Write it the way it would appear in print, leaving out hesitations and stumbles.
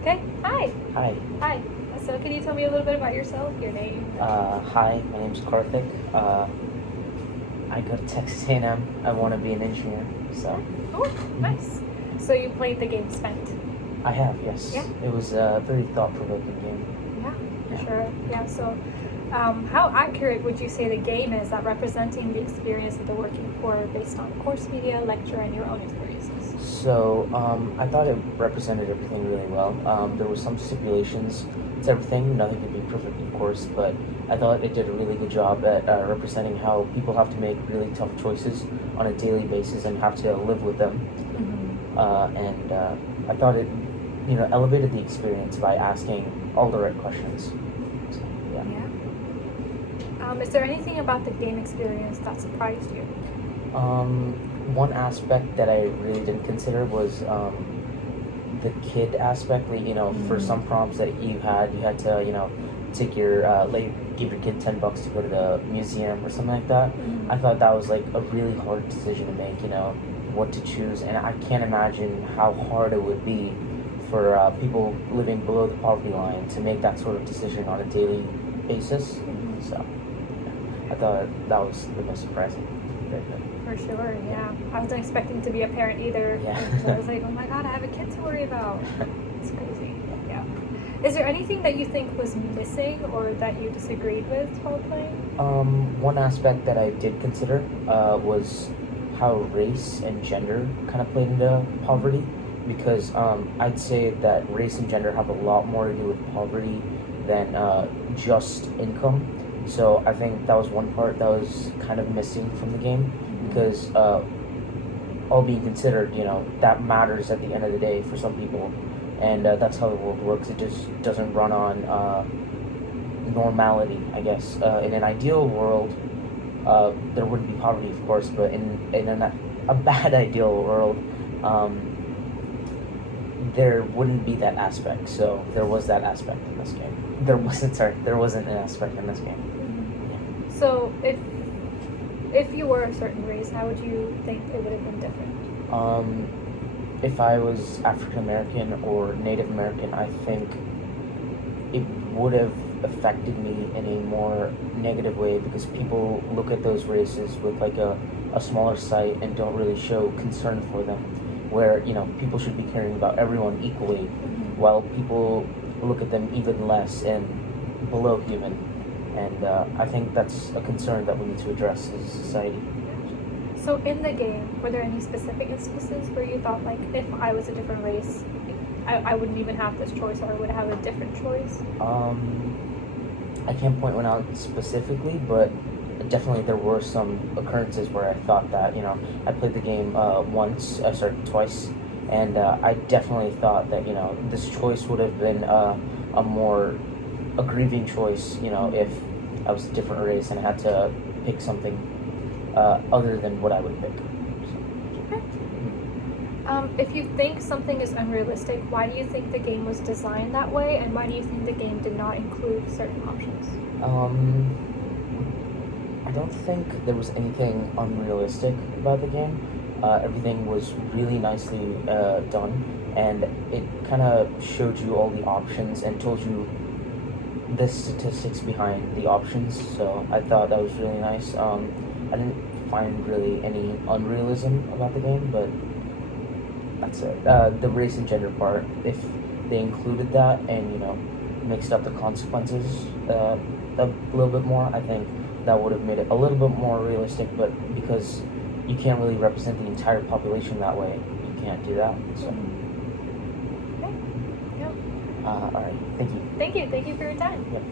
Okay. Hi. Hi. Hi. So can you tell me a little bit about yourself, your name? Hi, my name's Karthik. I go to Texas A&M. I want to be an engineer, so. Oh, nice. So you played the game Spent. I have, yes. Yeah. It was a very thought-provoking game. Yeah, for sure. Yeah, so how accurate would you say the game is at representing the experience of the working poor based on course media, lecture, and your own experiences? So, I thought it represented everything really well. There were some stipulations to everything. Nothing could be perfect, of course, but I thought it did a really good job at representing how people have to make really tough choices on a daily basis and have to live with them. And I thought it, elevated the experience by asking all the right questions. So, yeah. Is there anything about the game experience that surprised you? One aspect that I really didn't consider was the kid aspect. For some prompts that you had to, take your give your kid $10 to go to the museum or something like that. I thought that was like a really hard decision to make. What to choose, and I can't imagine how hard it would be for people living below the poverty line to make that sort of decision on a daily basis. So, I thought that was the most surprising. Very good. For sure, yeah. I wasn't expecting to be a parent either. Yeah. So I was like, oh my god, I have a kid to worry about. It's crazy. Yeah. Is there anything that you think was missing or that you disagreed with while playing? One aspect that I did consider was how race and gender kind of played into poverty, because I'd say that race and gender have a lot more to do with poverty than just income. So I think that was one part that was kind of missing from the game, because all being considered, that matters at the end of the day for some people, and that's how the world works. It just doesn't run on normality, I guess. In an ideal world, there wouldn't be poverty, of course, but in a bad ideal world, there wouldn't be that aspect. So there was that aspect in this game. There wasn't an aspect in this game. So if you were a certain race, how would you think it would have been different? If I was African American or Native American, I think it would have affected me in a more negative way, because people look at those races with like a smaller sight and don't really show concern for them, where people should be caring about everyone equally, while people look at them even less and below human. And I think that's a concern that we need to address as a society. So in the game, were there any specific instances where you thought, like, if I was a different race, I wouldn't even have this choice, or I would have a different choice? I can't point one out specifically, but definitely there were some occurrences where I thought that, I played the game twice, and I definitely thought that, this choice would have been a grieving choice, if I was a different race and I had to pick something other than what I would pick. Okay. If you think something is unrealistic, why do you think the game was designed that way, and why do you think the game did not include certain options? I don't think there was anything unrealistic about the game. Everything was really nicely done, and it kind of showed you all the options and told you the statistics behind the options. So I thought that was really nice. I didn't find really any unrealism about the game, but that's it. The race and gender part, if they included that and mixed up the consequences a little bit more, I think that would have made it a little bit more realistic. But because you can't really represent the entire population that way, you can't do that. So. Okay. Yep. All right. Thank you. Thank you for your time. Yep.